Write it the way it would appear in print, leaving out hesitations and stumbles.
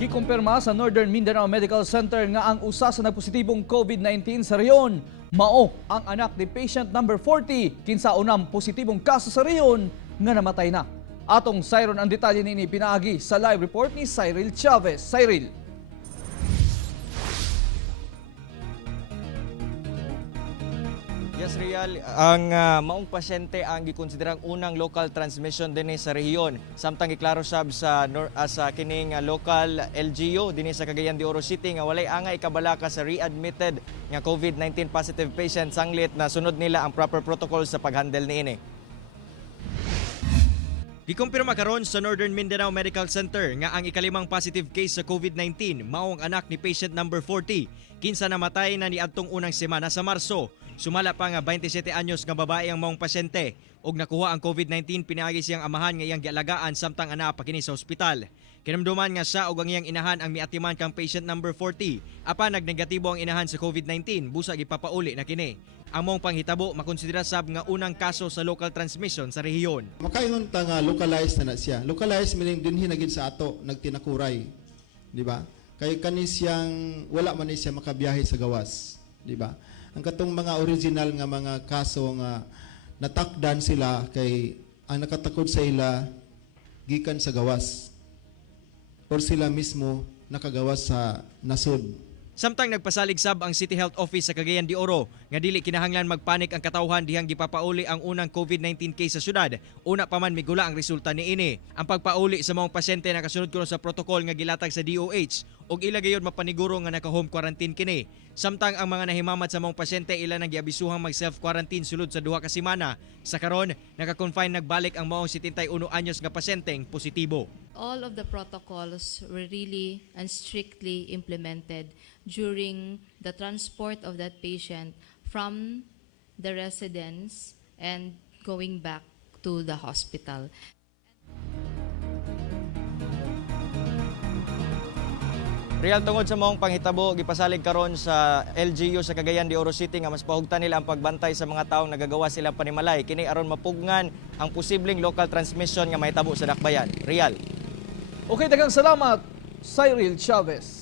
Gikumpirma sa Northern Mindanao Medical Center nga ang usa sa nagpositibong COVID-19 sa reyon mao ang anak ni patient number 40 kinsa unang positibong kaso sa reyon nga namatay na. Atong sayron ang detalye nini pinaagi sa live report ni Cyril Chavez. Cyril. Yes, Real, ang maong pasyente ang gikonsiderang unang local transmission dinhi sa rehiyon. Samtang giklaro sab sa kining local LGU dinhi sa Cagayan de Oro City nga walay angay kabalaka sa readmitted nga COVID-19 positive patient sanglit na sunod nila ang proper protocol sa paghandle niini. Gikumpirma karon sa Northern Mindanao Medical Center nga ang ikalimang positive case sa COVID-19 mao ang anak ni patient number 40 kinsa namatay na niadtong unang semana sa Marso. Sumala pa nga 27 anyos nga babae ang maong pasyente og nakuha ang COVID-19 pinaagi siyang amahan nga iyang gialagaan samtang ana pa kini sa ospital. Kinamduman nga siya og ang iyang inahan ang miatiman kang patient number 40 apan nagnegatibo ang inahan sa COVID-19 busa gipapauli na kini. Ang maong panghitabo makonsidera sab nga unang kaso sa local transmission sa rehiyon. Makaingon ta nga localized na siya. Localized meaning dinhi na gid sa ato nagtinakuray. Di ba? Kay kani siyang wala man ni siya makabiyahe sa gawas, di ba? Ang katong mga original nga mga kaso nga natakdan sila kay ang nakatakod sa ila gikan sa gawas or sila mismo nakagawas sa nasod. Samtang nagpasalig sab ang City Health Office sa Cagayan de Oro nga dili kinahanglan magpanik ang katawhan dihang gipapauli ang unang COVID-19 case sa syudad. Una pa man migula ang resulta niini. Ang pagpauli sa mga pasyente nakasunod kuno sa protocol nga gilatag sa DOH ug ila gayon mapaniguro nga naka-home quarantine kini. Samtang ang mga nahimamat sa mga pasyente ila nang giabisuhang mag self-quarantine sulod sa duha ka semana. Sa karon, naka-confine nagbalik ang maong 71 anyos nga pasyenteng positibo. All of the protocols were really and strictly implemented during the transport of that patient from the residence and going back to the hospital. Real tungod sa maong panghitabo, gipasalig karon sa LGU sa Cagayan de Oro City nga mas pahugtan nila ang pagbantay sa mga taong nagagawa silang panimalay. Kini aron mapugnan ang posibleng local transmission nga mahitabo sa dakbayan. Real. Okay, daghang salamat, Cyril Chavez.